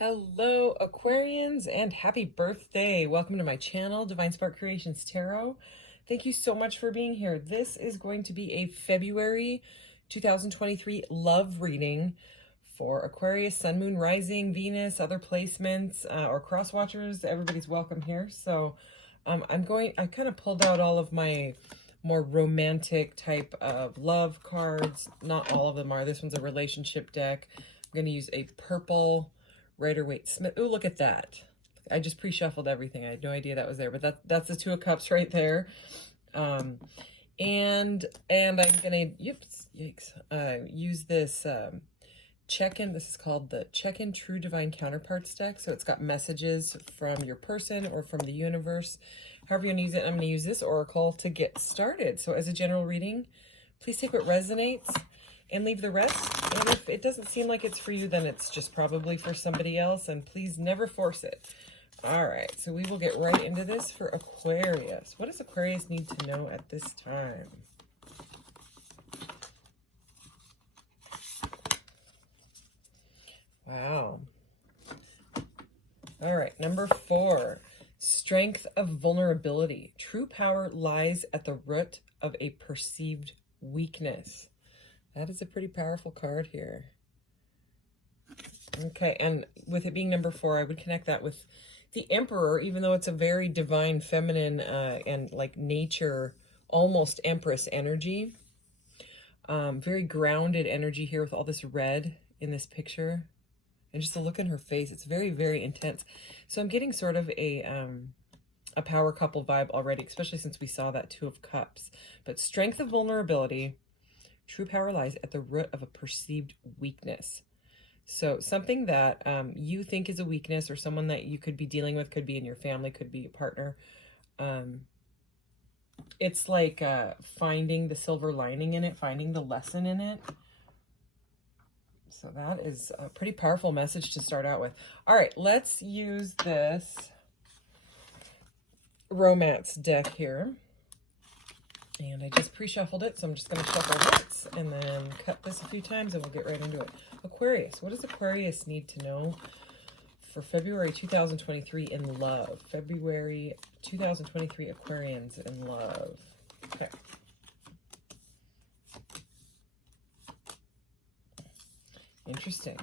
Hello, Aquarians, and happy birthday. Welcome to my channel, Divine Spark Creations Tarot. Thank you so much for being here. This is going to be a February 2023 love reading for Aquarius, Sun, Moon, Rising, Venus, other placements, or cross watchers. Everybody's welcome here. So I kind of pulled out all of my more romantic type of love cards. Not all of them are. This one's a relationship deck. I'm going to use a purple Rider-Waite-Smith. Oh, look at that. I just pre-shuffled everything. I had no idea that was there, but that's the Two of Cups right there. And I'm gonna use this check-in. This is called the Check-in True Divine Counterparts deck. So it's got messages from your person or from the universe. However you want to use it, I'm going to use this oracle to get started. So as a general reading, please take what resonates and leave the rest. And if it doesn't seem like it's for you, then it's just probably for somebody else. And please never force it. All right, so we will get right into this for Aquarius. What does Aquarius need to know at this time? Wow. All right, number 4, strength of vulnerability. True power lies at the root of a perceived weakness. That is a pretty powerful card here. Okay, and with it being number 4, I would connect that with the Emperor, even though it's a very divine, feminine, and like nature, almost Empress energy. Very grounded energy here with all this red in this picture. And just the look in her face, it's very, very intense. So I'm getting sort of a power couple vibe already, especially since we saw that Two of Cups. But strength of vulnerability, true power lies at the root of a perceived weakness. So something that you think is a weakness, or someone that you could be dealing with, could be in your family, could be a partner. It's like finding the silver lining in it, finding the lesson in it. So that is a pretty powerful message to start out with. All right, let's use this romance deck here. And I just pre-shuffled it, so I'm just going to shuffle once and then cut this a few times and we'll get right into it. Aquarius, what does Aquarius need to know for February 2023 in love? February 2023 Aquarians in love. Okay. Interesting.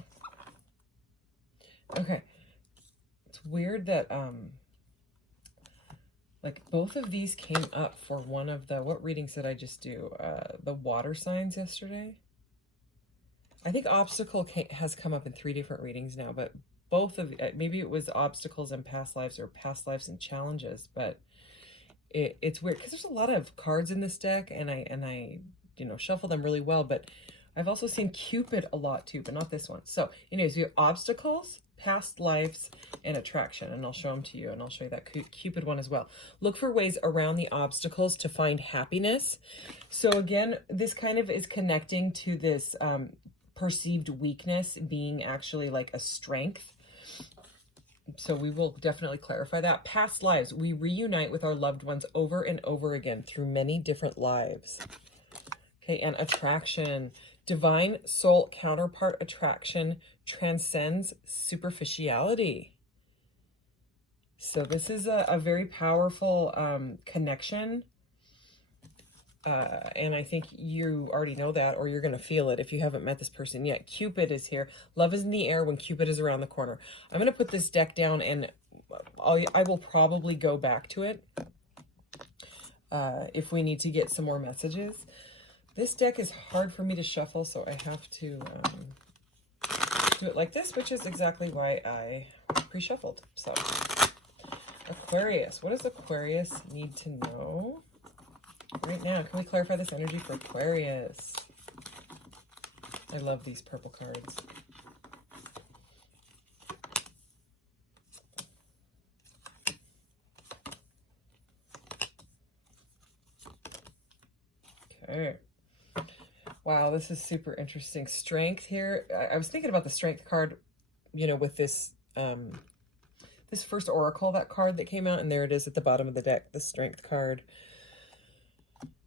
Okay. It's weird that like both of these came up for one of the, what readings did I just do? The water signs yesterday. I think obstacle has come up in 3 different readings now, but both of, maybe it was obstacles in past lives or past lives and challenges, but it's weird because there's a lot of cards in this deck, and I shuffle them really well, but I've also seen Cupid a lot too, but not this one. So anyways, we have obstacles, past lives, and attraction, and I'll show them to you, and I'll show you that Cupid one as well. Look for ways around the obstacles to find happiness. So again, this kind of is connecting to this perceived weakness being actually like a strength. So we will definitely clarify that. Past lives, we reunite with our loved ones over and over again through many different lives. Okay, and attraction, divine soul counterpart attraction transcends superficiality. So this is a very powerful connection. And I think you already know that, or you're going to feel it if you haven't met this person yet. Cupid is here. Love is in the air when Cupid is around the corner. I'm going to put this deck down, and I will probably go back to it if we need to get some more messages. This deck is hard for me to shuffle, so I have to do it like this, which is exactly why I pre-shuffled. So, Aquarius. What does Aquarius need to know right now? Can we clarify this energy for Aquarius? I love these purple cards. Okay. Wow, this is super interesting. Strength here. I was thinking about the strength card, with this this first oracle, that card that came out, and there it is at the bottom of the deck, the strength card.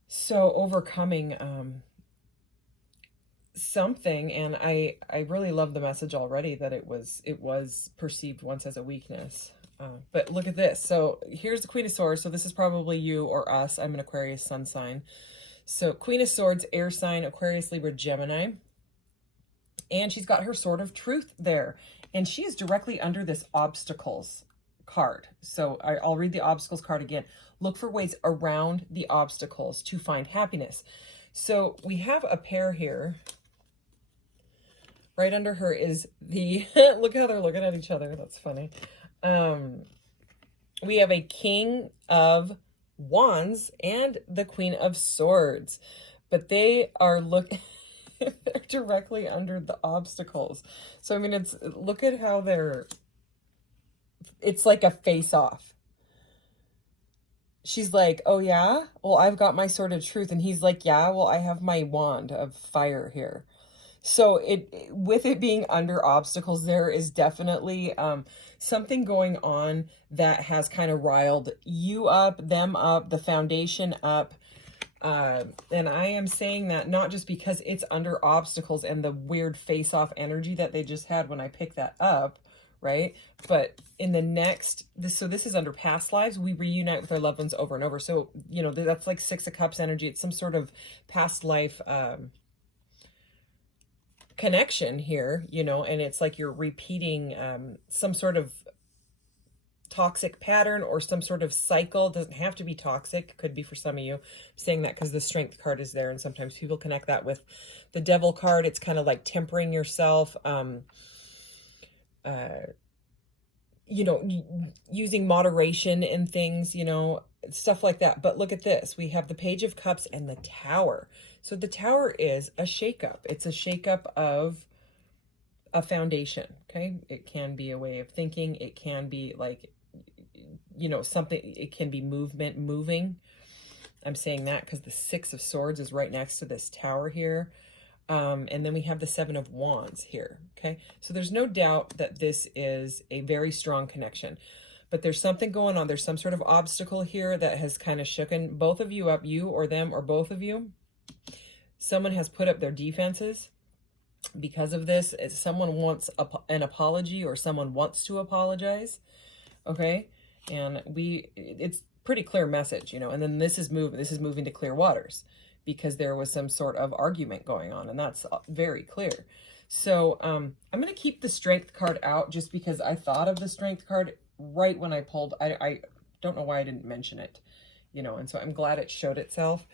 So overcoming something, and I really love the message already that it was perceived once as a weakness. But look at this. So here's the Queen of Swords. So this is probably you or us. I'm an Aquarius sun sign. So Queen of Swords, air sign, Aquarius, Libra, Gemini. And she's got her sword of truth there. And she is directly under this obstacles card. So I'll read the obstacles card again. Look for ways around the obstacles to find happiness. So we have a pair here. Right under her is the, look how they're looking at each other. That's funny. We have a King of Wands and the Queen of Swords, but they are they're directly under the obstacles. So, I mean, look at how it's like a face-off. She's like, oh yeah, well, I've got my sword of truth. And he's like, yeah, well, I have my wand of fire here. So with it being under obstacles, there is definitely something going on that has kind of riled you up, them up, the foundation up. And I am saying that not just because it's under obstacles and the weird face-off energy that they just had when I picked that up, right? But in the next, so this is under past lives. We reunite with our loved ones over and over. So, you know, that's like Six of Cups energy. It's some sort of past life connection here, you know, and it's like you're repeating some sort of toxic pattern or some sort of cycle. Doesn't have to be toxic, could be for some of you. I'm saying that because the Strength card is there, and sometimes people connect that with the Devil card. It's kind of like tempering yourself, you know, using moderation in things, you know, stuff like that. But look at this. We have the Page of Cups and the Tower. So the Tower is a shakeup. It's a shakeup of a foundation, okay? It can be a way of thinking. It can be like, you know, something, it can be moving. I'm saying that because the Six of Swords is right next to this Tower here. And then we have the Seven of Wands here, okay? So there's no doubt that this is a very strong connection. But there's something going on. There's some sort of obstacle here that has kind of shooken both of you up, you or them or both of you. Someone has put up their defenses because of this. Someone wants an apology, or someone wants to apologize, okay? And it's pretty clear message, you know. And then this is moving to clear waters because there was some sort of argument going on, and that's very clear. So I'm going to keep the Strength card out just because I thought of the Strength card right when I pulled. I don't know why I didn't mention it, you know, and so I'm glad it showed itself.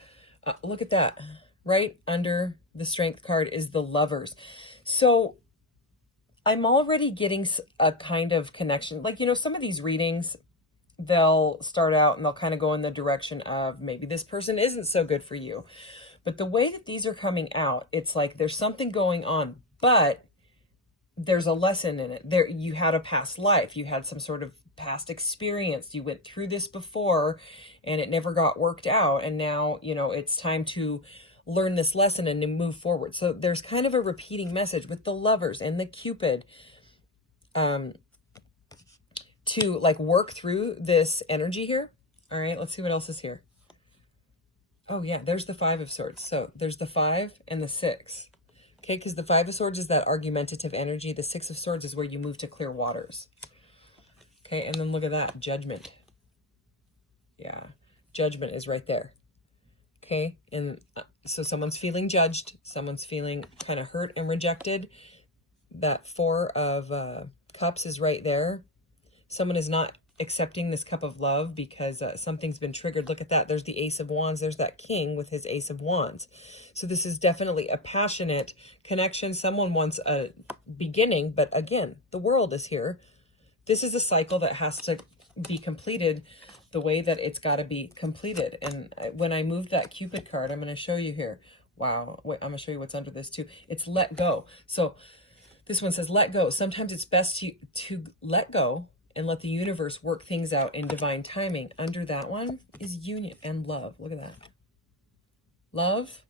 Look at that. Right under the Strength card is the Lovers. So I'm already getting a kind of connection. Like, you know, some of these readings, they'll start out and they'll kind of go in the direction of maybe this person isn't so good for you. But the way that these are coming out, it's like there's something going on, but there's a lesson in it. There, you had a past life. You had some sort of past experience. You went through this before and it never got worked out. And now, you know, it's time to learn this lesson and to move forward. So there's kind of a repeating message with the Lovers and the Cupid to like work through this energy here. All right, let's see what else is here. Oh yeah, there's the Five of Swords. So there's the 5 and the 6. Okay, because the 5 of Swords is that argumentative energy. The 6 of Swords is where you move to clear waters. Okay, and then look at that, Judgment. Yeah, Judgment is right there. Okay, and so someone's feeling judged. Someone's feeling kind of hurt and rejected. That 4 of Cups is right there. Someone is not accepting this cup of love because something's been triggered. Look at that. There's the Ace of Wands. There's that King with his Ace of Wands. So this is definitely a passionate connection. Someone wants a beginning, but again, the world is here. This is a cycle that has to be completed the way that it's got to be completed. And when I moved that Cupid card, I'm going to show you here. Wow. Wait, I'm going to show you what's under this too. It's let go. So this one says let go. Sometimes it's best to let go and let the universe work things out in divine timing. Under that one is union and love. Look at that. Love.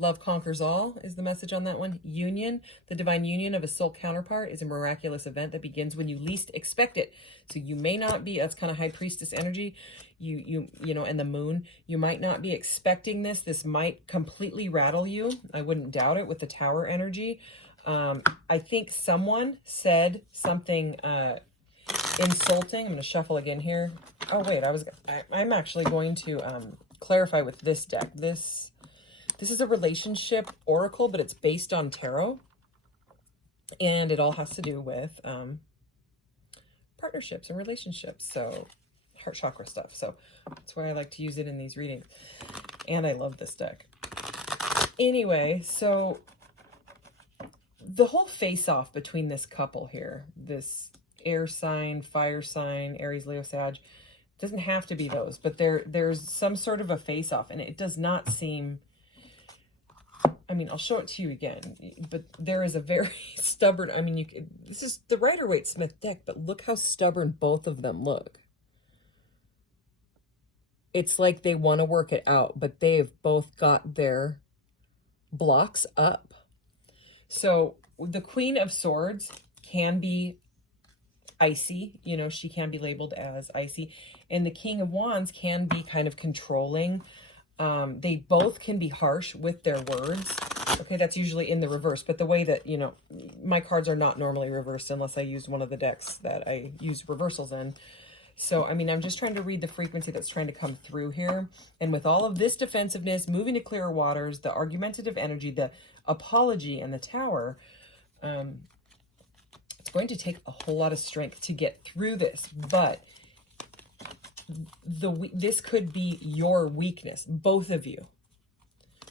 Love conquers all is the message on that one. Union, the divine union of a soul counterpart is a miraculous event that begins when you least expect it. So you may not be, that's kind of high priestess energy, you know, and the moon, you might not be expecting this. This might completely rattle you. I wouldn't doubt it with the tower energy. I think someone said something insulting. I'm going to shuffle again here. Oh wait, I'm actually going to clarify with this deck. This is a relationship oracle, but it's based on tarot, and it all has to do with partnerships and relationships, so heart chakra stuff. So that's why I like to use it in these readings, and I love this deck. Anyway, so the whole face-off between this couple here, this air sign, fire sign, Aries, Leo, Sag, doesn't have to be those, but there's some sort of a face-off, and it does not seem, I mean, I'll show it to you again, but there is a very stubborn, I mean, this is the Rider-Waite-Smith deck, but look how stubborn both of them look. It's like they want to work it out, but they've both got their blocks up. So the Queen of Swords can be icy, you know, she can be labeled as icy, and the King of Wands can be kind of controlling. They both can be harsh with their words. Okay, that's usually in the reverse, but the way that, you know, my cards are not normally reversed unless I use one of the decks that I use reversals in. So, I mean, I'm just trying to read the frequency that's trying to come through here. And with all of this defensiveness, moving to clearer waters, the argumentative energy, the apology, and the tower, it's going to take a whole lot of strength to get through this. But this could be your weakness, both of you.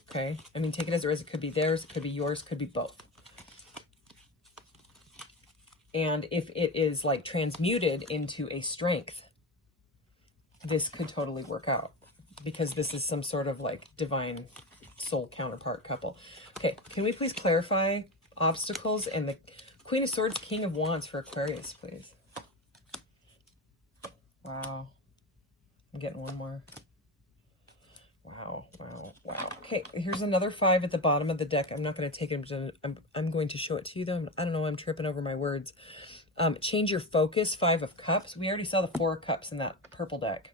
Okay? I mean, take it as it is. It could be theirs, it could be yours, could be both. And if it is like transmuted into a strength, this could totally work out, because this is some sort of like divine soul counterpart couple. Okay, can we please clarify obstacles and the Queen of Swords, King of Wands for Aquarius, please? Wow. I'm getting one more. Wow, wow, wow. Okay, here's another 5 at the bottom of the deck. I'm not going to take it. I'm going to show it to you, though. I don't know. I'm tripping over my words. Change your focus, 5 of Cups. We already saw the 4 of Cups in that purple deck,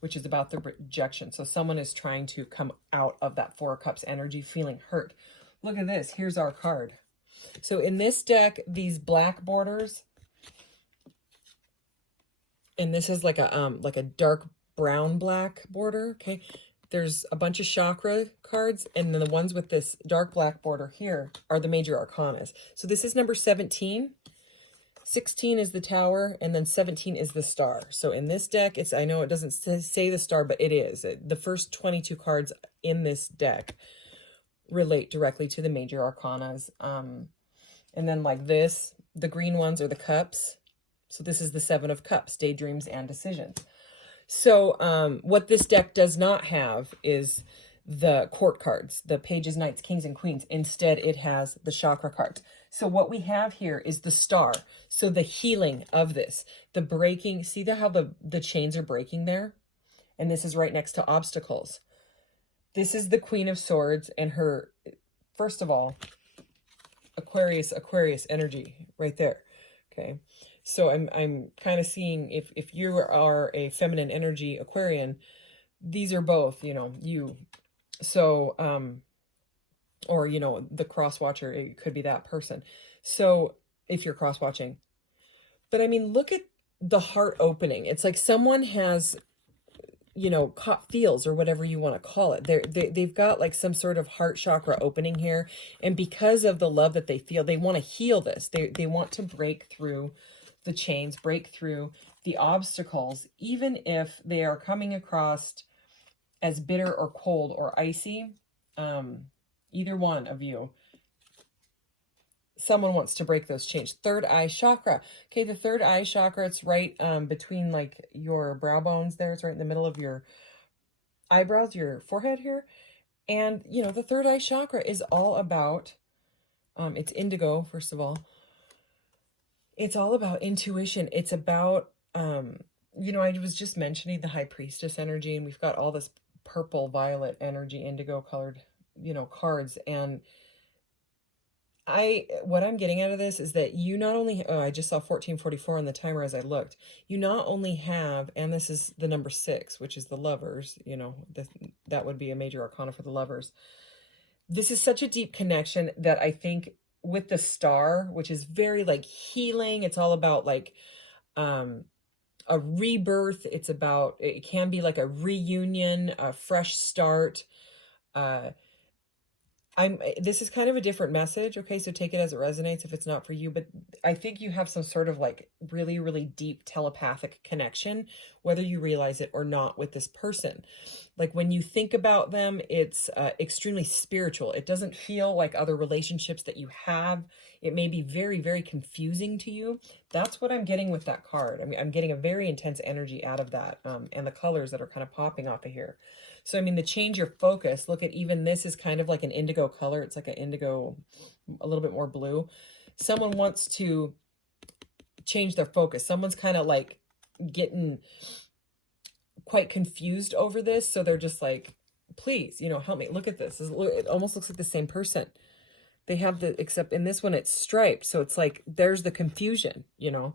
which is about the rejection. So someone is trying to come out of that 4 of Cups energy, feeling hurt. Look at this. Here's our card. So in this deck, these black borders, and this is like a dark brown black border, okay? There's a bunch of chakra cards, and then the ones with this dark black border here are the major arcanas. So this is number 17. 16 is the tower, and then 17 is the star. So in this deck, I know it doesn't say the star, but it is. The first 22 cards in this deck relate directly to the major arcanas. And then like this, the green ones are the cups. So this is the 7 of Cups, daydreams and decisions. So what this deck does not have is the court cards, the pages, knights, kings, and queens. Instead, it has the chakra cards. So what we have here is the star. So the healing of this, the breaking, see how the chains are breaking there? And this is right next to obstacles. This is the Queen of Swords and her, first of all, Aquarius energy right there. Okay. So I'm kind of seeing if you are a feminine energy Aquarian, these are both, you know, you. So, or, you know, the cross watcher, it could be that person. So if you're cross watching, but I mean, look at the heart opening. It's like someone has, you know, caught feels, or whatever you want to call it. They've got like some sort of heart chakra opening here. And because of the love that they feel, they want to heal this. They want to break through the chains, break through the obstacles, even if they are coming across as bitter or cold or icy. Either one of you, someone wants to break those chains. Third eye chakra. Okay, the third eye chakra, it's right between like your brow bones there. It's right in the middle of your eyebrows, your forehead here. And, you know, the third eye chakra is all about, it's indigo, first of all. It's all about intuition. It's about, you know, I was just mentioning the high priestess energy, and we've got all this purple, violet energy, indigo colored you know, cards. And what I'm getting out of this is that you not only, oh, I just saw 1444 on the timer as I looked. You not only have, and this is the number 6, which is the lovers, you know, that would be a major arcana for the lovers. This is such a deep connection that I think with the star, which is very like healing, it's all about like a rebirth. It's about, it can be like a reunion, a fresh start. This is kind of a different message. Okay. So take it as it resonates if it's not for you, but I think you have some sort of like really, really deep telepathic connection, whether you realize it or not, with this person. Like when you think about them, it's extremely spiritual. It doesn't feel like other relationships that you have. It may be very, very confusing to you. That's what I'm getting with that card. I mean, I'm getting a very intense energy out of that, and the colors that are kind of popping off of here. So, I mean, to change your focus, look at even this is kind of like an indigo color. It's like an indigo, a little bit more blue. Someone wants to change their focus. Someone's kind of like getting quite confused over this. So they're just like, please, you know, help me. Look at this. It almost looks like the same person. They have the, except in this one, it's striped. So it's like, there's the confusion, you know.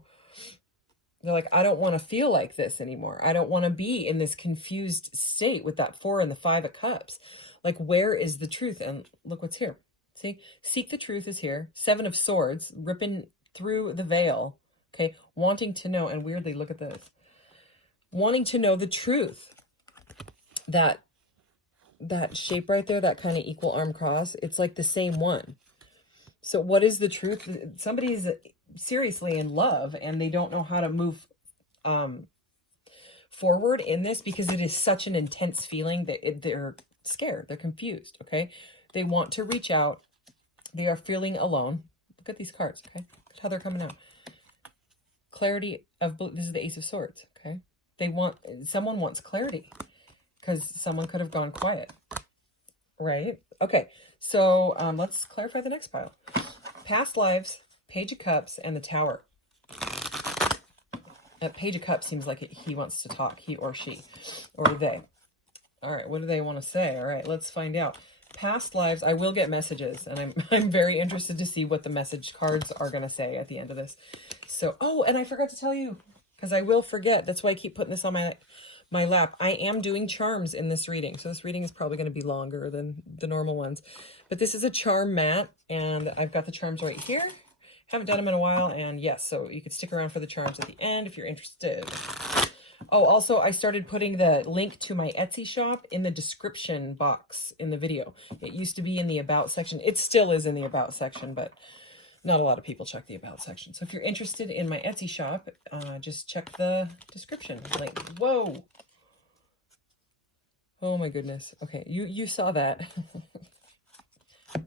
They're like, I don't want to feel like this anymore. I don't want to be in this confused state with that 4 and the 5 of cups. Like, where is the truth? And look what's here. See, seek the truth is here. 7 of swords, ripping through the veil. Okay. Wanting to know. And weirdly, look at this. Wanting to know the truth. That shape right there, that kind of equal arm cross, it's like the same one. So what is the truth? Somebody's seriously in love and they don't know how to move forward in this because it is such an intense feeling that they're scared. They're confused. Okay. They want to reach out. They are feeling alone. Look at these cards. Okay. Look at how they're coming out. Clarity of, this is the Ace of Swords. Okay. Someone wants clarity because someone could have gone quiet. Right. Okay. So let's clarify the next pile. Past lives, Page of Cups, and the Tower. Page of Cups seems like he wants to talk, he or she, or they. All right, what do they want to say? All right, let's find out. Past lives, I will get messages, and I'm very interested to see what the message cards are going to say at the end of this. So, oh, and I forgot to tell you, because I will forget. That's why I keep putting this on my lap. I am doing charms in this reading. So this reading is probably going to be longer than the normal ones. But this is a charm mat, and I've got the charms right here. Haven't done them in a while, and yes, so you could stick around for the charms at the end if you're interested. Oh, also, I started putting the link to my Etsy shop in the description box in the video. It used to be in the About section. It still is in the About section, but not a lot of people check the About section. So if you're interested in my Etsy shop, just check the description link. Whoa! Oh my goodness. Okay, you saw that.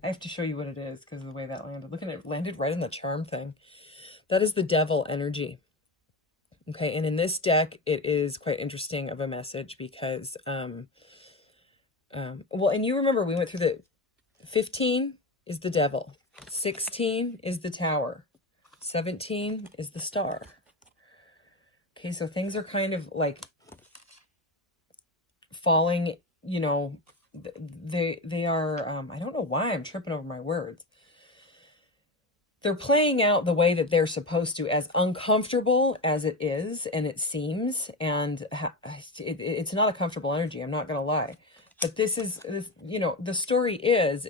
I have to show you what it is because of the way that landed. Look at it, landed right in the charm thing. That is the devil energy. Okay, and in this deck, it is quite interesting of a message because, well, and you remember we went through the 15 is the devil, 16 is the tower, 17 is the star. Okay, so things are kind of like falling, you know, they are, I don't know why I'm tripping over my words. They're playing out the way that they're supposed to, as uncomfortable as it is, and it seems, and it's not a comfortable energy, I'm not going to lie. But this is, you know, the story is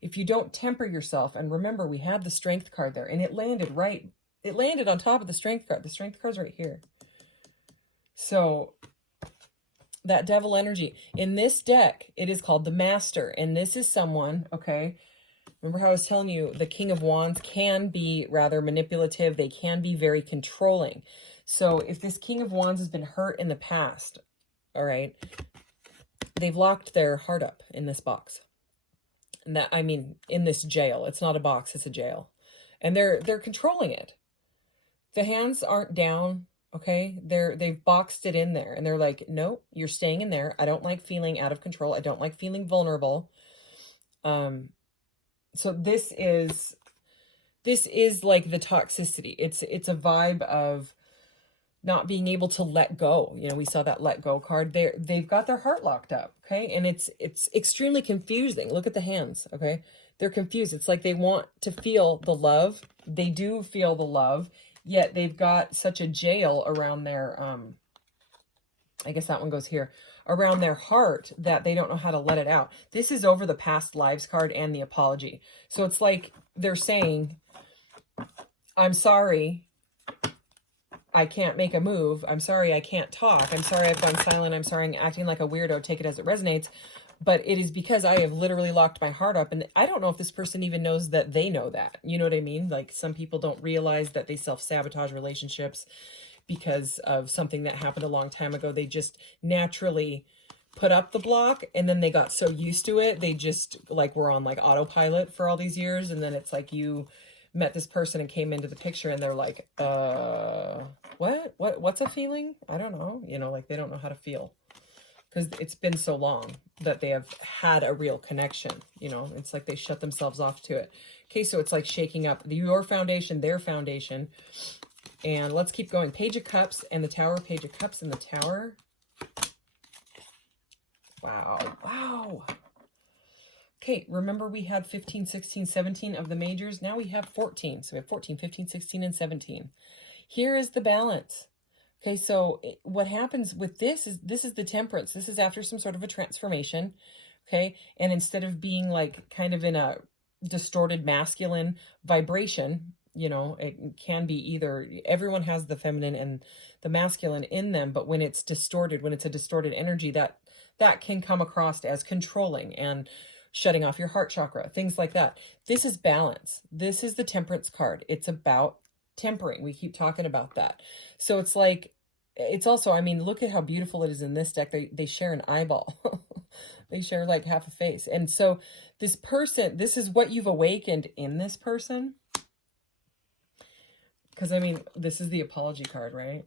if you don't temper yourself, and remember, we had the strength card there, and it landed on top of the strength card. The strength card's right here. So that devil energy. In this deck, it is called the Master, and this is someone, okay, remember how I was telling you the King of Wands can be rather manipulative. They can be very controlling. So if this King of Wands has been hurt in the past, all right, they've locked their heart up in this box. And that, I mean, in this jail. It's not a box, it's a jail. And they're controlling it. The hands aren't down, okay? They've boxed it in there. And they're like, no, you're staying in there. I don't like feeling out of control. I don't like feeling vulnerable. So this is like the toxicity. It's a vibe of not being able to let go. You know, we saw that let go card there. They've got their heart locked up. Okay. And it's extremely confusing. Look at the hands. Okay. They're confused. It's like they want to feel the love. They do feel the love, yet they've got such a jail around their, I guess that one goes here, around their heart, that they don't know how to let it out. This is over the past lives card and the apology. So it's like they're saying, I'm sorry, I can't make a move. I'm sorry, I can't talk. I'm sorry, I've gone silent. I'm sorry, I'm acting like a weirdo. Take it as it resonates. But it is because I have literally locked my heart up. And I don't know if this person even knows that they know that. You know what I mean? Like, some people don't realize that they self-sabotage relationships because of something that happened a long time ago. They just naturally put up the block, and then they got so used to it. They just like were on like autopilot for all these years. And then it's like you met this person and came into the picture and they're like, what's a feeling? I don't know. You know, like they don't know how to feel because it's been so long that they have had a real connection. You know, it's like they shut themselves off to it. Okay, so it's like shaking up your foundation, their foundation. And let's keep going. Page of Cups and the Tower. Page of Cups and the Tower. Wow. Wow. Okay, remember we had 15, 16, 17 of the majors. Now we have 14. So we have 14, 15, 16, and 17. Here is the balance. Okay, so what happens with this is the Temperance. This is after some sort of a transformation. Okay, and instead of being like kind of in a distorted masculine vibration, you know, it can be either, everyone has the feminine and the masculine in them, but when it's distorted, when it's a distorted energy, that can come across as controlling and shutting off your heart chakra, things like that. This is balance. This is the Temperance card. It's about tempering. We keep talking about that. So it's like, it's also, I mean, look at how beautiful it is in this deck. They share an eyeball. They share like half a face. And so this person, this is what you've awakened in this person. Because, I mean, this is the apology card, right?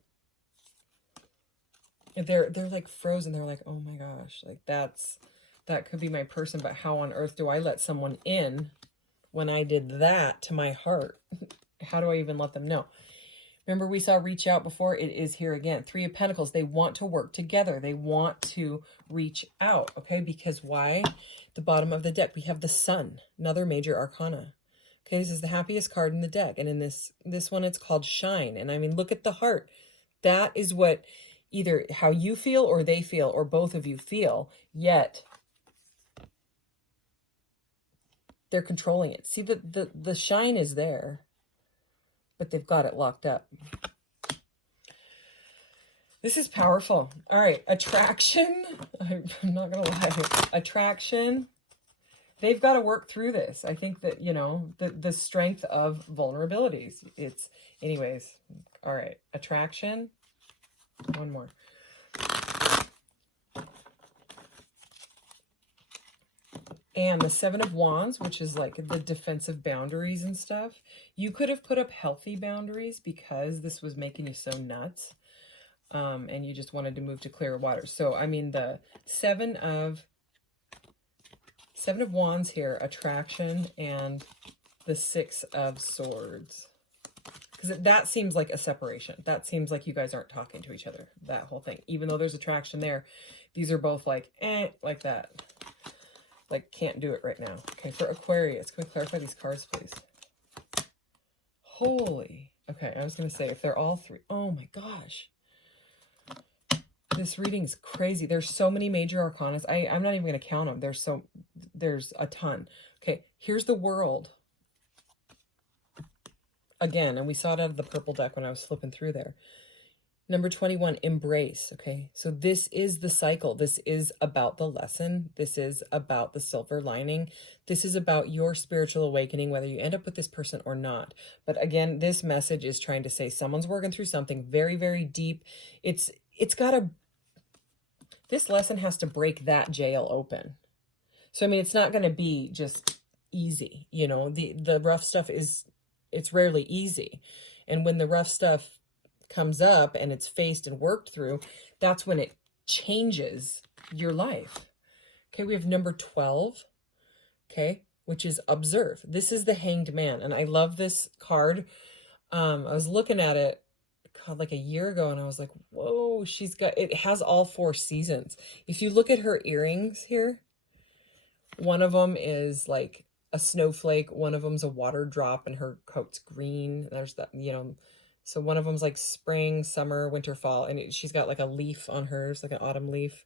They're like frozen. They're like, oh my gosh, like that could be my person, but how on earth do I let someone in when I did that to my heart? How do I even let them know? Remember we saw reach out before. It is here again. 3 of Pentacles. They want to work together. They want to reach out, okay? Because why? The bottom of the deck, we have the Sun, another major arcana. Okay, this is the happiest card in the deck. And in this one, it's called Shine. And I mean, look at the heart. That is what either how you feel or they feel or both of you feel, yet they're controlling it. See, the shine is there, but they've got it locked up. This is powerful. All right, attraction. I'm not going to lie. Attraction. They've got to work through this. I think that, you know, the strength of vulnerabilities. It's, anyways. All right, attraction. One more. And the 7 of Wands, which is like the defensive boundaries and stuff. You could have put up healthy boundaries because this was making you so nuts. And you just wanted to move to clearer waters. So, I mean, the 7 of Wands here, attraction, and the 6 of Swords. Because that seems like a separation. That seems like you guys aren't talking to each other, that whole thing. Even though there's attraction there, these are both like, like that. Like, can't do it right now. Okay, for Aquarius, can we clarify these cards, please? Holy. Okay, I was going to say, if they're all 3. Oh my gosh. This reading's crazy. There's so many major arcanas. I'm not even going to count them. There's a ton. Okay, here's the World. Again, and we saw it out of the purple deck when I was flipping through there. Number 21, embrace. Okay, so this is the cycle. This is about the lesson. This is about the silver lining. This is about your spiritual awakening, whether you end up with this person or not. But again, this message is trying to say someone's working through something very, very deep. It's got to, this lesson has to break that jail open. So, I mean, it's not going to be just easy. You know, the rough stuff it's rarely easy. And when the rough stuff comes up and it's faced and worked through, that's when it changes your life. Okay, we have number 12, okay, which is observe. This is the Hanged Man, and I love this card. I was looking at it God, like a year ago, and I was like, whoa, it has all 4 seasons. If you look at her earrings here, one of them is like a snowflake, one of them's a water drop, and her coat's green. There's that, so one of them's like spring, summer, winter, fall, and she's got like a leaf on hers, like an autumn leaf.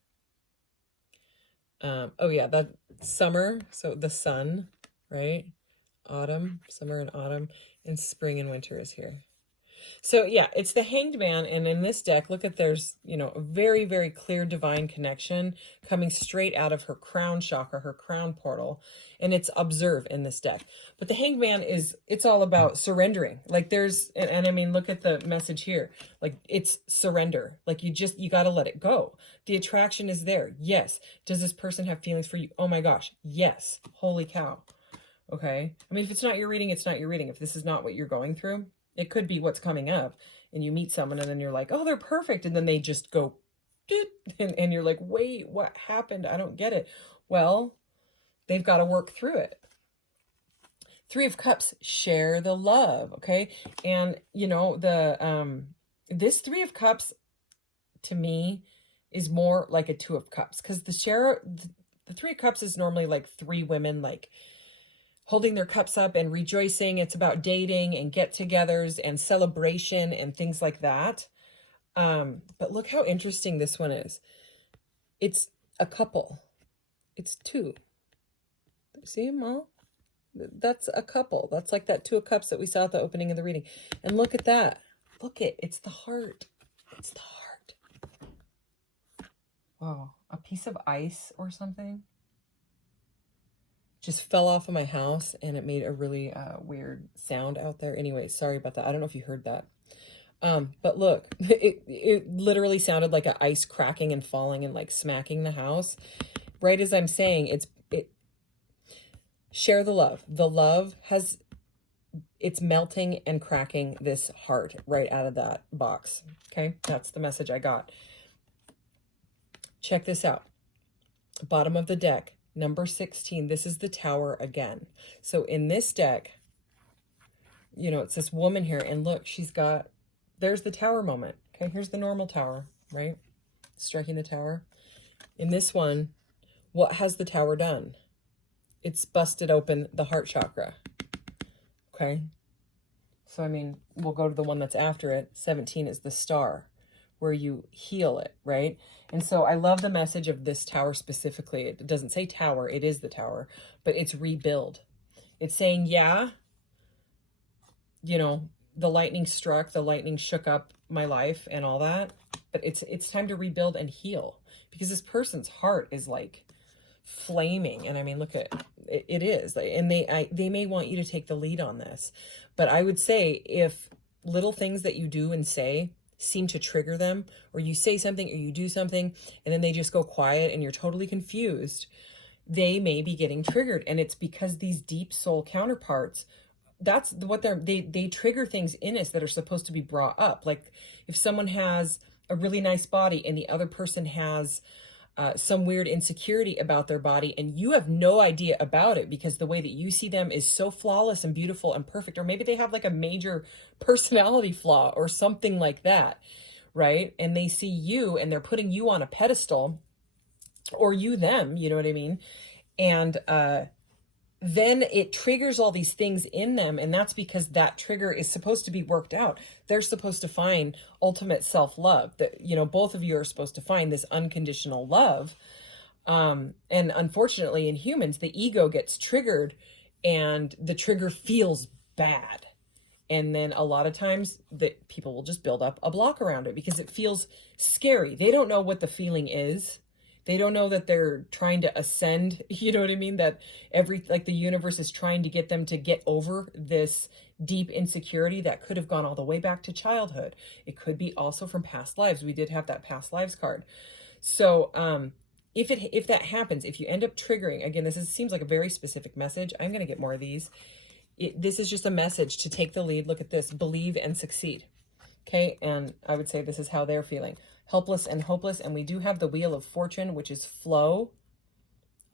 Oh yeah, that summer, so the sun, right? Autumn, summer and autumn, and spring and winter is here. So yeah, it's the Hanged Man, and in this deck, look at there's, a very, very clear divine connection coming straight out of her crown chakra, her crown portal, and it's observe in this deck. But the Hanged Man it's all about surrendering. Like and I mean, look at the message here. Like it's surrender. Like you got to let it go. The attraction is there. Yes. Does this person have feelings for you? Oh my gosh. Yes. Holy cow. Okay. I mean, if it's not your reading, it's not your reading. If this is not what you're going through, it could be what's coming up, and you meet someone and then you're like, oh, they're perfect. And then they just go, and you're like, wait, what happened? I don't get it. Well, they've got to work through it. 3 of Cups, share the love. Okay. And this 3 of Cups to me is more like a 2 of Cups, because the 3 of Cups is normally like 3 women, like holding their cups up and rejoicing. It's about dating and get-togethers and celebration and things like that. But look how interesting this one is. It's a couple. It's 2. See them all? That's a couple. That's like that 2 of Cups that we saw at the opening of the reading. And look at that. It's the heart. It's the heart. Wow. A piece of ice or something just fell off of my house, and it made a really weird sound out there. Anyway, sorry about that. I don't know if you heard that. But look, it literally sounded like an ice cracking and falling and like smacking the house. Right as I'm saying, share the love. The love it's melting and cracking this heart right out of that box. Okay, that's the message I got. Check this out. Bottom of the deck. Number 16, this is the Tower again. So in this deck, it's this woman here, and look, there's the Tower moment. Okay, here's the normal Tower, right? Striking the Tower. In this one, what has the Tower done? It's busted open the heart chakra. Okay, so I mean, we'll go to the one that's after it. 17 is the Star, where you heal it, right? And so I love the message of this Tower specifically. It doesn't say tower, it is the Tower, but it's rebuild. It's saying, yeah, the lightning struck, the lightning shook up my life and all that, but it's time to rebuild and heal, because this person's heart is like flaming. And I mean, look at it, it is, and they may want you to take the lead on this, but I would say if little things that you do and say seem to trigger them, or you say something or you do something and then they just go quiet and you're totally confused, they may be getting triggered. And it's because these deep soul counterparts, that's what they trigger things in us that are supposed to be brought up. Like if someone has a really nice body and the other person has some weird insecurity about their body, and you have no idea about it because the way that you see them is so flawless and beautiful and perfect, or maybe they have like a major personality flaw or something like that, right? And they see you and they're putting you on a pedestal, or you them, you know what I mean? And then it triggers all these things in them, and that's because that trigger is supposed to be worked out. They're supposed to find ultimate self-love, that both of you are supposed to find this unconditional love. And unfortunately in humans, the ego gets triggered and the trigger feels bad, and then a lot of times that people will just build up a block around it because it feels scary. They don't know what the feeling is. They don't know that they're trying to ascend, you know what I mean? That the universe is trying to get them to get over this deep insecurity that could have gone all the way back to childhood. It could be also from past lives. We did have that past lives card. So if that happens, if you end up triggering, again, seems like a very specific message. I'm going to get more of these. This is just a message to take the lead. Look at this, believe and succeed. Okay, and I would say this is how they're feeling. Helpless and hopeless, and we do have the Wheel of Fortune, which is flow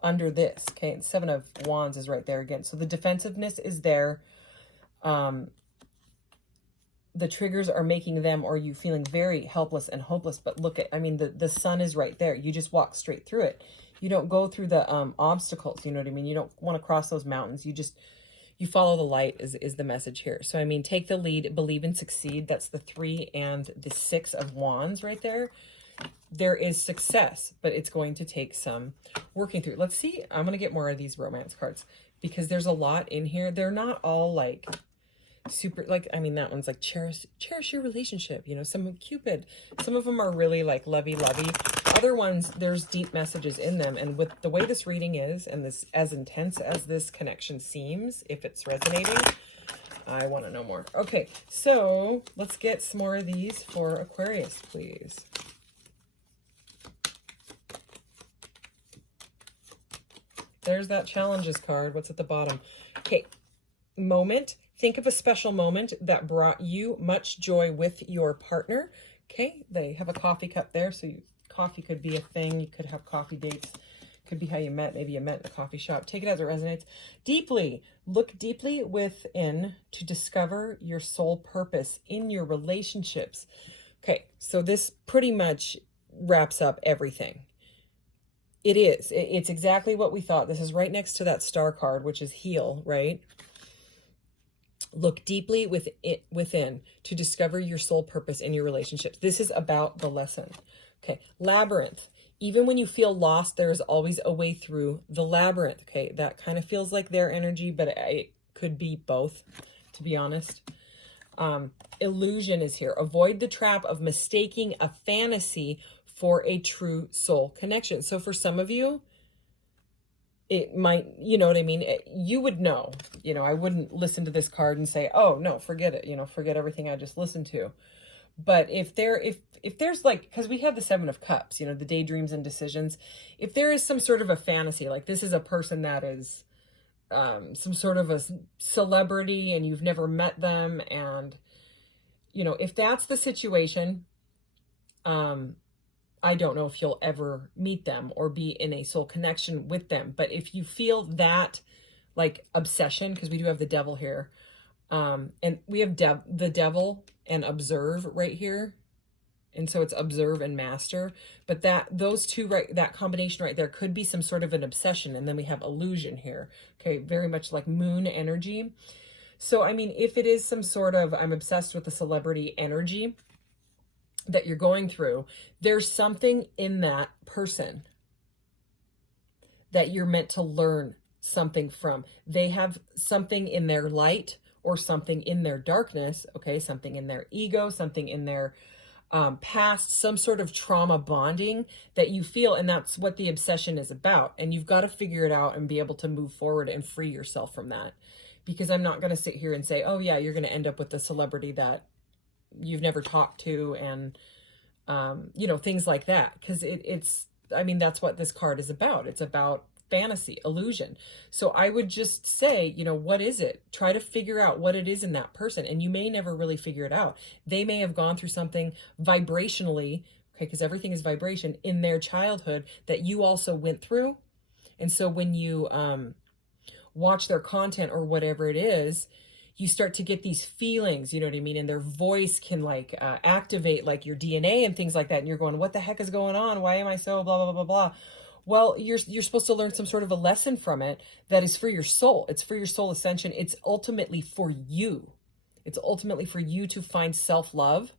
under this. Okay, and 7 of Wands is right there again. So the defensive is there. the triggers are making them, or you feeling very helpless and hopeless. But look at, I mean, the sun is right there. You just walk straight through it. You don't go through the obstacles, you know what I mean? You don't want to cross those mountains. You follow the light is the message here. So, I mean, take the lead, believe and succeed. That's the 3 and the 6 of wands right there. There is success, but it's going to take some working through. Let's see. I'm going to get more of these romance cards because there's a lot in here. They're not all like super, like, I mean, that one's like cherish your relationship, you know, some Cupid. Some of them are really like lovey-lovey. Other ones, there's deep messages in them. And with the way this reading is, and this as intense as this connection seems, if it's resonating, I want to know more. Okay, so let's get some more of these for Aquarius, please. There's that challenges card. What's at the bottom? Okay, moment. Think of a special moment that brought you much joy with your partner. Okay, they have a coffee cup there, so coffee could be a thing. You could have coffee dates. Could be how you met. Maybe you met in a coffee shop. Take it as it resonates. Deeply. Look deeply within to discover your soul purpose in your relationships. Okay, so this pretty much wraps up everything. It is. It's exactly what we thought. This is right next to that star card, which is heal, right? Look deeply within to discover your soul purpose in your relationships. This is about the lesson. Okay, labyrinth. Even when you feel lost, there is always a way through the labyrinth. Okay, that kind of feels like their energy, but it could be both, to be honest. Illusion is here. Avoid the trap of mistaking a fantasy for a true soul connection. So for some of you, it might, you know what I mean? You would know, you know, I wouldn't listen to this card and say, oh no, forget it. You know, forget everything I just listened to. But if there's like, because we have the 7 of Cups, you know, the daydreams and decisions. If there is some sort of a fantasy, like this is a person that is some sort of a celebrity and you've never met them. And, you know, if that's the situation, I don't know if you'll ever meet them or be in a soul connection with them. But if you feel that like obsession, because we do have the devil here, and we have the devil and observe right here. And so it's observe and master. But those two, right, that combination right there could be some sort of an obsession. And then we have illusion here. Okay, very much like moon energy. So, I mean, if it is some sort of, I'm obsessed with the celebrity energy that you're going through, there's something in that person that you're meant to learn something from. They have something in their light or something in their darkness, okay, something in their ego, something in their past, some sort of trauma bonding that you feel, and that's what the obsession is about. And you've got to figure it out and be able to move forward and free yourself from that. Because I'm not going to sit here and say, oh yeah, you're going to end up with a celebrity that you've never talked to, and you know, things like that, because it's I mean, that's what this card is about. It's about fantasy, illusion. So I would just say, you know, what is it? Try to figure out what it is in that person, and you may never really figure it out. They may have gone through something vibrationally, okay, because everything is vibration, in their childhood that you also went through. And so when you watch their content or whatever it is, you start to get these feelings, you know what I mean? And their voice can like activate like your DNA and things like that. And you're going, what the heck is going on? Why am I so blah, blah, blah, blah, blah. Well, you're supposed to learn some sort of a lesson from it that is for your soul. It's for your soul ascension. It's ultimately for you. It's ultimately for you to find self-love,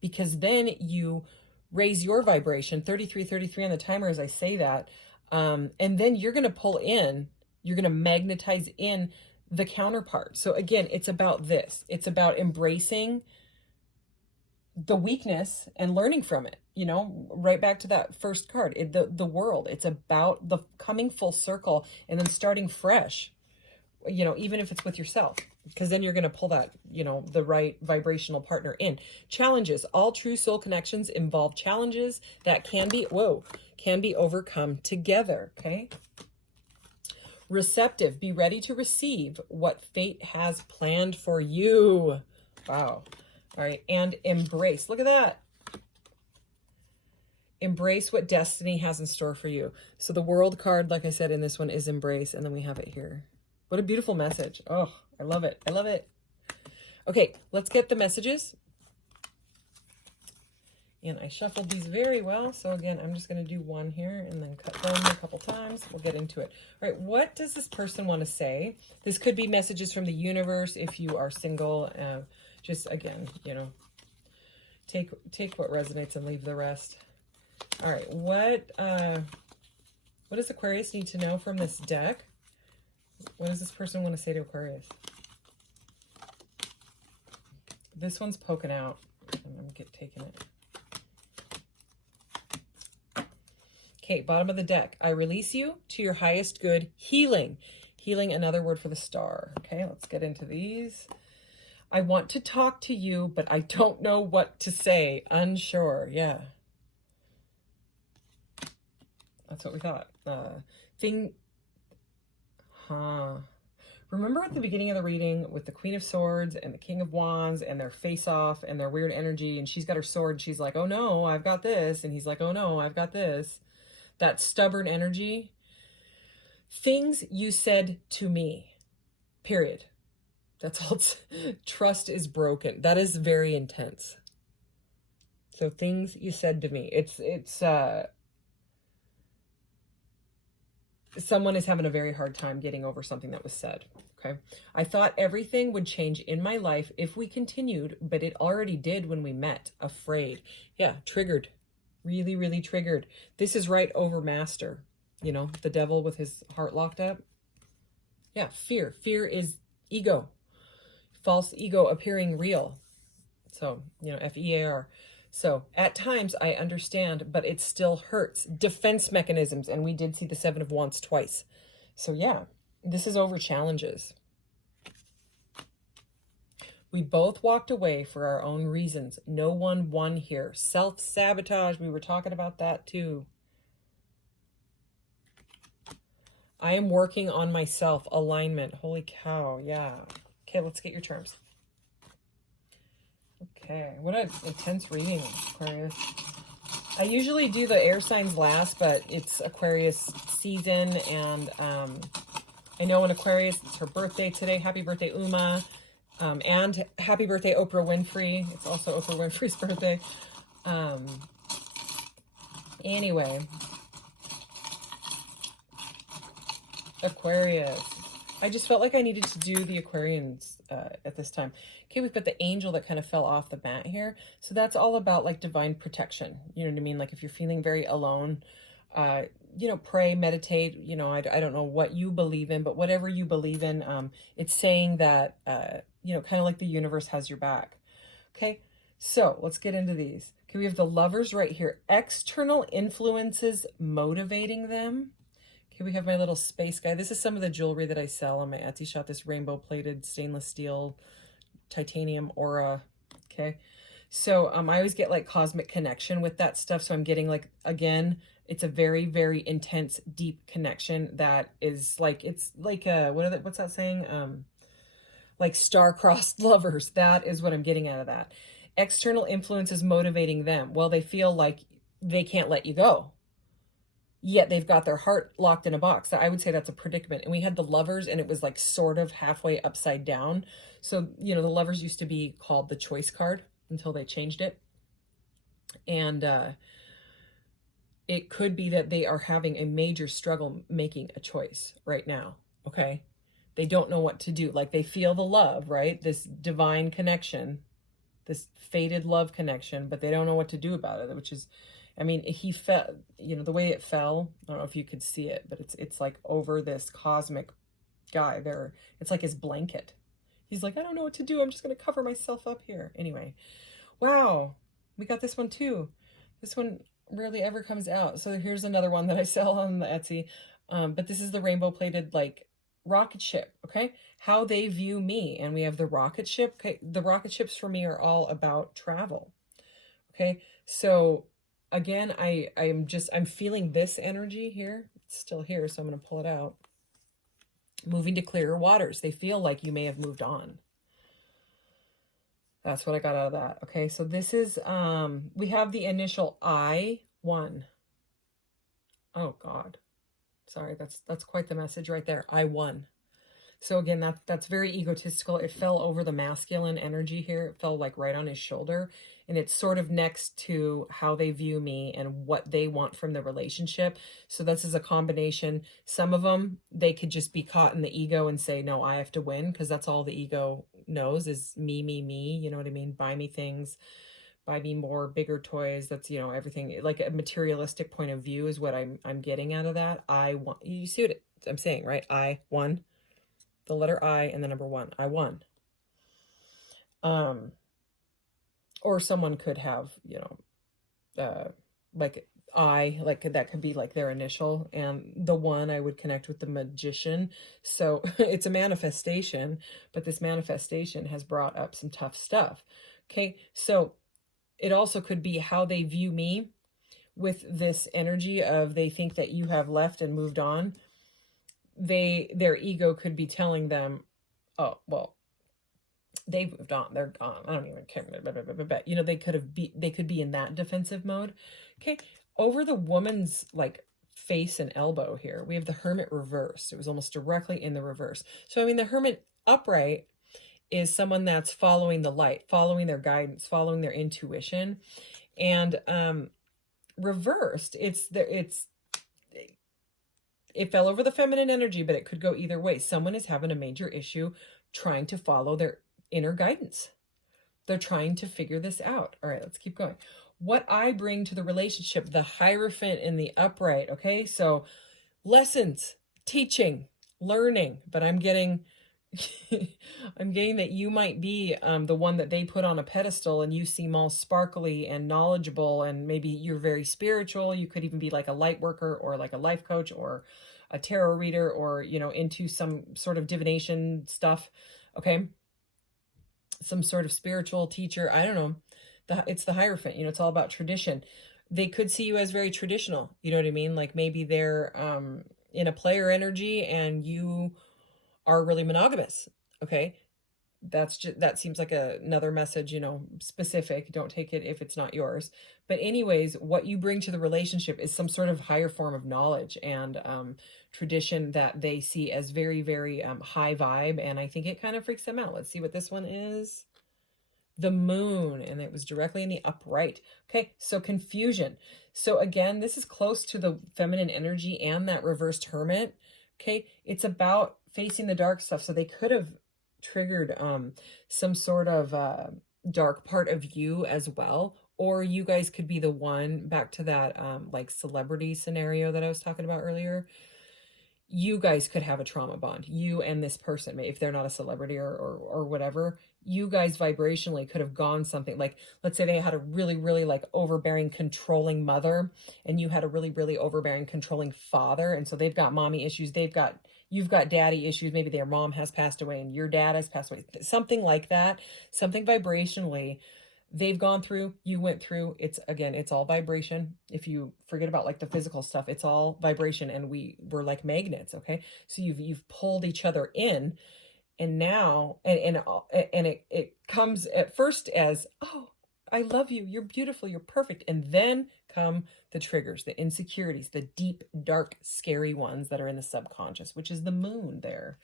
because then you raise your vibration, 33 on the timer as I say that. And then you're going to pull in, you're going to magnetize in the counterpart. So again, it's about this. It's about embracing the weakness and learning from it. You know, right back to that first card, the world. It's about the coming full circle and then starting fresh, you know, even if it's with yourself, because then you're going to pull that, you know, the right vibrational partner in. Challenges. All true soul connections involve challenges that can be overcome together. Okay. Receptive. Be ready to receive what fate has planned for you. Wow. All right. And embrace. Look at that. Embrace what destiny has in store for you. So the world card, like I said, in this one is embrace. And then we have it here. What a beautiful message. Oh, I love it. I love it. Okay, let's get the messages. And I shuffled these very well. So again, I'm just going to do one here and then cut them a couple times. We'll get into it. All right, what does this person want to say? This could be messages from the universe if you are single. Just again, you know, take what resonates and leave the rest. All right, what does Aquarius need to know from this deck? What does this person want to say to Aquarius? This one's poking out. I'm going to taking it. Okay, bottom of the deck. I release you to your highest good, healing. Healing, another word for the star. Okay, let's get into these. I want to talk to you, but I don't know what to say. Unsure. Yeah. That's what we thought. Remember at the beginning of the reading with the Queen of Swords and the King of Wands and their face off and their weird energy, and she's got her sword. She's like, oh no, I've got this. And he's like, oh no, I've got this. That stubborn energy. Things you said to me, period. That's all. Trust is broken. That is very intense. So things you said to me. It's someone is having a very hard time getting over something that was said. Okay. I thought everything would change in my life if we continued, but it already did when we met. Afraid. Yeah. Triggered. Really, really triggered. This is right over master. You know, the devil with his heart locked up. Yeah. Fear. Fear is ego. False ego appearing real. So, you know, F-E-A-R. So at times I understand, but it still hurts. Defense mechanisms. And we did see the Seven of Wands twice. So yeah, this is over challenges. We both walked away for our own reasons. No one won here. Self-sabotage. We were talking about that too. I am working on myself. Alignment. Holy cow. Yeah. Okay, let's get your terms. Okay, what an intense reading, Aquarius. I usually do the air signs last, but it's Aquarius season, and I know in Aquarius, it's her birthday today. Happy birthday, Uma. And happy birthday, Oprah Winfrey. It's also Oprah Winfrey's birthday. Anyway. Aquarius. I just felt like I needed to do the Aquarians at this time. Okay, we've got the angel that kind of fell off the mat here. So that's all about like divine protection. You know what I mean? Like if you're feeling very alone, you know, pray, meditate. You know, I don't know what you believe in, but whatever you believe in, it's saying that, you know, kind of like the universe has your back. Okay, so let's get into these. Okay, we have the Lovers right here. External influences motivating them. Okay, we have my little space guy. This is some of the jewelry that I sell on my Etsy shop. This rainbow plated stainless steel titanium aura. Okay, so I always get like cosmic connection with that stuff. So I'm getting like, again, it's a very, very intense, deep connection that is like, it's like what's that saying? Like star-crossed lovers. That is what I'm getting out of that. External influences motivating them. Well, they feel like they can't let you go. Yet they've got their heart locked in a box. I would say that's a predicament. And we had the Lovers, and it was like sort of halfway upside down. So, you know, the Lovers used to be called the choice card until they changed it. And it could be that they are having a major struggle making a choice right now. Okay. They don't know what to do. Like they feel the love, right? This divine connection, this fated love connection, but they don't know what to do about it, which is, I mean, he fell, you know, the way it fell, I don't know if you could see it, but it's like over this cosmic guy there. It's like his blanket. He's like, I don't know what to do. I'm just going to cover myself up here. Anyway, wow, we got this one too. This one rarely ever comes out. So here's another one that I sell on the Etsy. But this is the rainbow plated, like, rocket ship. Okay. How they view me. And we have the rocket ship. Okay. The rocket ships for me are all about travel. Okay. So again, I'm feeling this energy here. It's still here, so I'm going to pull it out. Moving to clearer waters. They feel like you may have moved on. That's what I got out of that. Okay, so this is, we have the initial I-1. Oh, God. Sorry, that's quite the message right there. I-1. So again, that's very egotistical. It fell over the masculine energy here. It fell like right on his shoulder. And it's sort of next to how they view me and what they want from the relationship. So this is a combination. Some of them, they could just be caught in the ego and say, no, I have to win, because that's all the ego knows is me, me, me. You know what I mean? Buy me things, buy me more, bigger toys. That's, you know, everything. Like a materialistic point of view is what I'm getting out of that. I want, you see what I'm saying, right? I won. The letter I and the number 1. I won. Or someone could have, you know, like I, like that could be like their initial, and the 1 I would connect with the magician. So it's a manifestation, but this manifestation has brought up some tough stuff. Okay. So it also could be how they view me with this energy of they think that you have left and moved on. Their ego could be telling them, oh, well, they've moved on, they're gone, I don't even care, you know, they could be in that defensive mode. Okay, over the woman's like face and elbow here, we have the Hermit reversed. It was almost directly in the reverse. So I mean, the Hermit upright is someone that's following the light, following their guidance, following their intuition. And reversed, it fell over the feminine energy, but it could go either way. Someone is having a major issue trying to follow their inner guidance. They're trying to figure this out. All right, let's keep going. What I bring to the relationship, the Hierophant in the upright. Okay, so lessons, teaching, learning, but I'm getting I'm getting that you might be the one that they put on a pedestal, and you seem all sparkly and knowledgeable, and maybe you're very spiritual. You could even be like a light worker or like a life coach or a tarot reader, or, you know, into some sort of divination stuff. Okay, some sort of spiritual teacher. I don't know. It's the Hierophant. You know, it's all about tradition. They could see you as very traditional. You know what I mean? Like maybe they're in a player energy and you are really monogamous. Okay, that seems like another message, you know, specific. Don't take it if it's not yours. But anyways, what you bring to the relationship is some sort of higher form of knowledge and tradition that they see as very, very high vibe. And I think it kind of freaks them out. Let's see what this one is. The Moon, and it was directly in the upright. Okay, so confusion. So again, this is close to the feminine energy and that reversed Hermit. Okay, it's about facing the dark stuff. So they could have triggered some sort of dark part of you as well, or you guys could be the one, back to that like celebrity scenario that I was talking about earlier. You guys could have a trauma bond, you and this person, if they're not a celebrity or whatever. You guys vibrationally could have gone something like, let's say they had a really, really like overbearing, controlling mother, and you had a really, really overbearing, controlling father. And so they've got mommy issues. You've got daddy issues. Maybe their mom has passed away and your dad has passed away. Something like that. Something vibrationally they've gone through, you went through. It's all vibration. If you forget about like the physical stuff, it's all vibration, and we're like magnets. Okay, so you've pulled each other in, and now it comes at first as, oh, I love you, you're beautiful, you're perfect, and then come the triggers, the insecurities, the deep, dark, scary ones that are in the subconscious, which is the Moon there.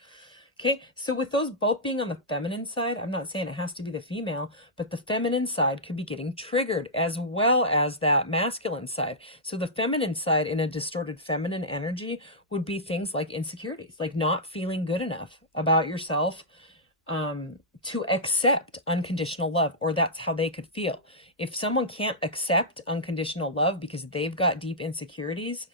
Okay, so with those both being on the feminine side, I'm not saying it has to be the female, but the feminine side could be getting triggered as well as that masculine side. So the feminine side in a distorted feminine energy would be things like insecurities, like not feeling good enough about yourself to accept unconditional love, or that's how they could feel. If someone can't accept unconditional love because they've got deep insecurities,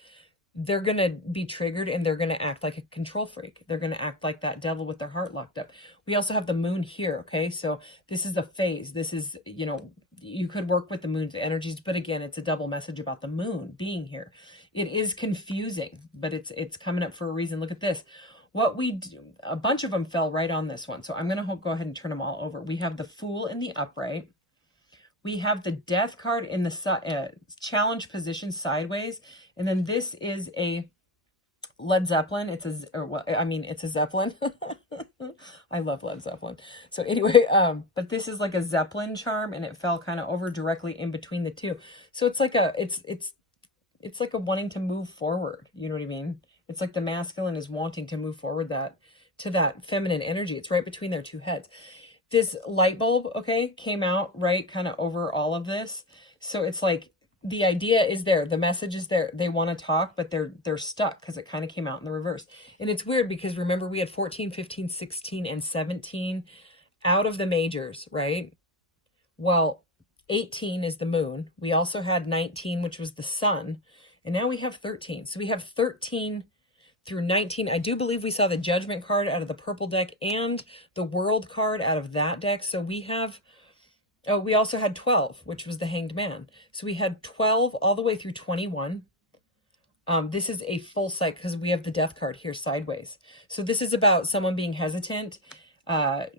they're going to be triggered and they're going to act like a control freak. They're going to act like that devil with their heart locked up. We also have the Moon here. Okay. So this is a phase. This is, you know, you could work with the Moon's energies, but again, it's a double message about the Moon being here. It is confusing, but it's coming up for a reason. Look at this. What we do, a bunch of them fell right on this one. So I'm going to go ahead and turn them all over. We have the Fool in the upright. We have the Death card in the challenge position sideways. And then this is a Led Zeppelin. It's a Zeppelin. I love Led Zeppelin. So anyway, but this is like a Zeppelin charm, and it fell kind of over directly in between the two. So it's like it's like a wanting to move forward. You know what I mean? It's like the masculine is wanting to move forward, that to that feminine energy. It's right between their two heads. This light bulb, okay, came out right kind of over all of this. So it's like the idea is there, the message is there. They want to talk, but they're stuck because it kind of came out in the reverse. And it's weird because remember we had 14, 15, 16, and 17 out of the majors, right? Well, 18 is the moon. We also had 19, which was the sun. And now we have 13. So we have 13 through 19. I do believe we saw the Judgment card out of the purple deck and the World card out of that deck. So we have, oh, we also had 12, which was the Hanged Man. So we had 12 all the way through 21. This is a full cycle because we have the Death card here sideways. So this is about someone being hesitant,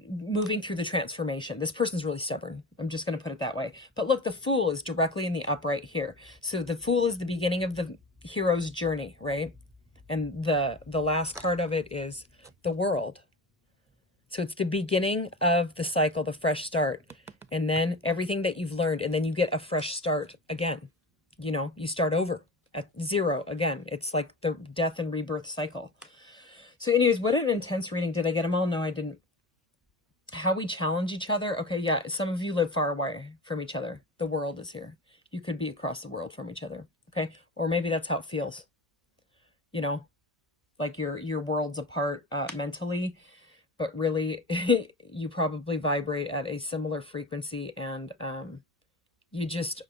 moving through the transformation. This person's really stubborn. I'm just going to put it that way. But look, the Fool is directly in the upright here. So the Fool is the beginning of the hero's journey, right? And the last part of it is the World. So it's the beginning of the cycle, the fresh start. And then everything that you've learned, and then you get a fresh start again. You know, you start over at 0 again. It's like the death and rebirth cycle. So anyways, what an intense reading. Did I get them all? No, I didn't. How we challenge each other. Okay, yeah, some of you live far away from each other. The world is here. You could be across the world from each other, okay? Or maybe that's how it feels. You know, like your worlds apart mentally, but really you probably vibrate at a similar frequency, and you just,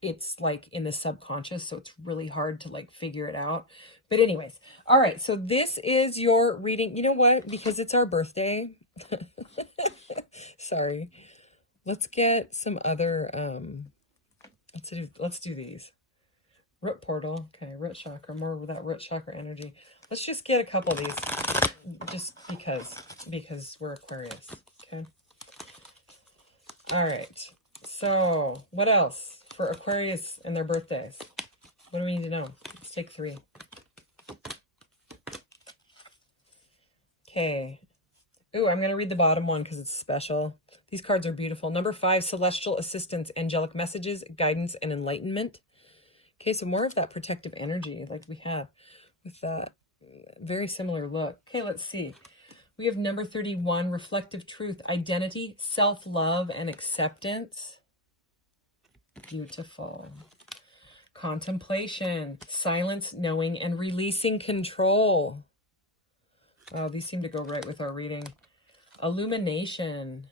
it's like in the subconscious, so it's really hard to like figure it out. But anyways, all right, so this is your reading. You know what? Because it's our birthday. Sorry. Let's get some other let's do these. Root portal. Okay, root chakra. More of that root chakra energy. Let's just get a couple of these just because we're Aquarius. Okay. All right. So what else for Aquarius and their birthdays? What do we need to know? Let's take 3. Okay. Ooh, I'm going to read the bottom one because it's special. These cards are beautiful. Number 5, celestial assistance, angelic messages, guidance, and enlightenment. Okay, so more of that protective energy like we have with that very similar look. Okay, let's see. We have number 31, reflective truth, identity, self-love, and acceptance. Beautiful. Contemplation, silence, knowing, and releasing control. Oh, these seem to go right with our reading. Illumination,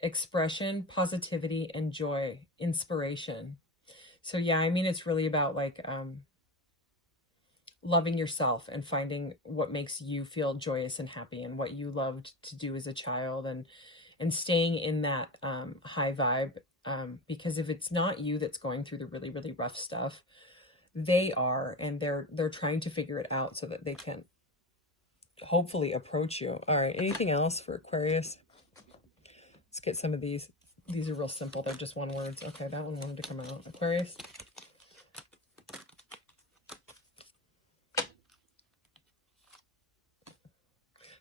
expression, positivity, and joy, inspiration. So yeah, I mean, it's really about like loving yourself and finding what makes you feel joyous and happy and what you loved to do as a child, and staying in that high vibe. Because if it's not you that's going through the really, really rough stuff, they are, and they're trying to figure it out so that they can hopefully approach you. All right, anything else for Aquarius? Let's get some of these. These are real simple. They're just one words. Okay, that one wanted to come out. Aquarius.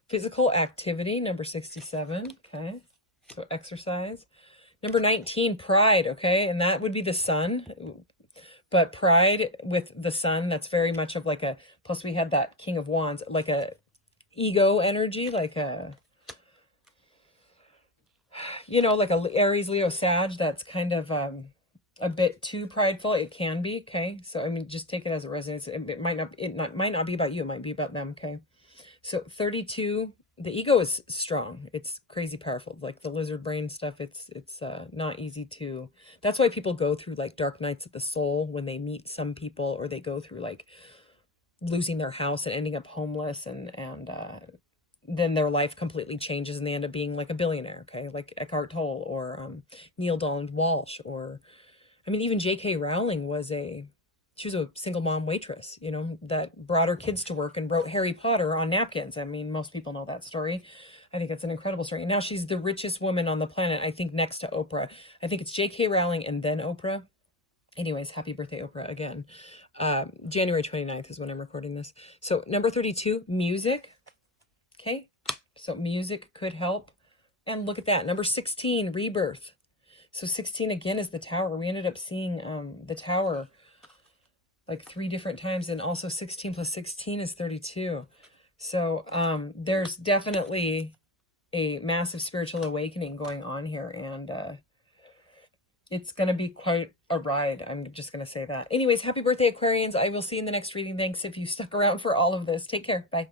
Physical activity, number 67. Okay, so exercise. Number 19, pride. Okay, and that would be the sun. But pride with the sun, that's very much of like a, plus we had that King of Wands, like a ego energy, like a, you know, like a Aries, Leo, Sag, that's kind of a bit too prideful. It can be, okay? So, I mean, just take it as a resonance. It might not be about you. It might be about them, okay? So, 32, the ego is strong. It's crazy powerful. Like the lizard brain stuff, it's not easy to... That's why people go through, like, dark nights of the soul when they meet some people, or they go through, like, losing their house and ending up homeless, and then their life completely changes and they end up being like a billionaire, okay? Like Eckhart Tolle or Neil Donald Walsh, or, I mean, even J.K. Rowling she was a single mom waitress, you know, that brought her kids to work and wrote Harry Potter on napkins. I mean, most people know that story. I think it's an incredible story. And now she's the richest woman on the planet, I think, next to Oprah. I think it's J.K. Rowling and then Oprah. Anyways, happy birthday, Oprah, again. January 29th is when I'm recording this. So number 32, music. Okay, so music could help. And look at that. Number 16, rebirth. So 16 again is the Tower. We ended up seeing the Tower like 3 different times. And also 16 plus 16 is 32. So there's definitely a massive spiritual awakening going on here, and it's going to be quite a ride. I'm just going to say that. Anyways, happy birthday, Aquarians. I will see you in the next reading. Thanks if you stuck around for all of this. Take care. Bye.